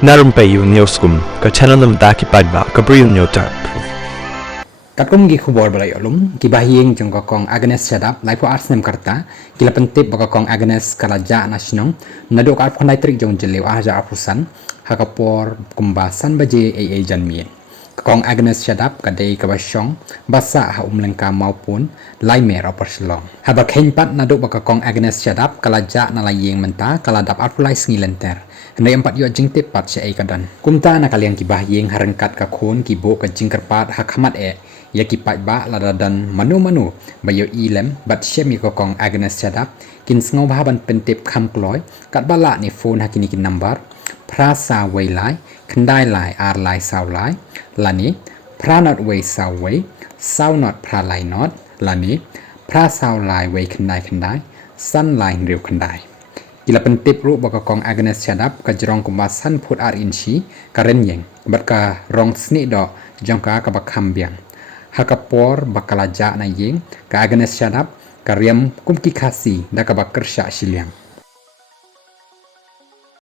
Na Rympei U ke channel nabynta paidbah ke Bri U Hynñiewtrep. Katkum gi khubor balai olum ki bahaïing jong kong agnes sadap lai po arsnem karta ki la pyntip kong agnes kalaja nasionong nado ka phonai trik jong jelew aja apusan hakapor kumbasan baje ai janmien kong agnes sadap kadai kabasyong basa ha umlengka maupun lai mer operslong haba kyrpad nado kong agnes sadap kalaja na laying menta kaladap apulai ngilenter Hendai empat yo jingtip pat si ai kadan kumta na kalian ki bahaïing harengkat ka khun ki bo ka Kyrpad hakhamat ya ki paidbah lada dan manu bayo ilem bat syemi kong agnes sadap kin sngaw bahaban pyntip kham kloy kat bala ni phone hakini kin number prasa wailai khandai lai ar lai saw lai lani pranot wai saw wai saw not pralai not lani prasaw lai wai khandai san lai riu khandai Ila pyntip ru kong agnes sadap ka jerong kumbasan put ar inchi karen yeng bat ka rong sni do jongka ka bakham biang hakapor bakalaja na yeng ka agnes sadap karyam kumki Khasi da ka Kyrshan shiliang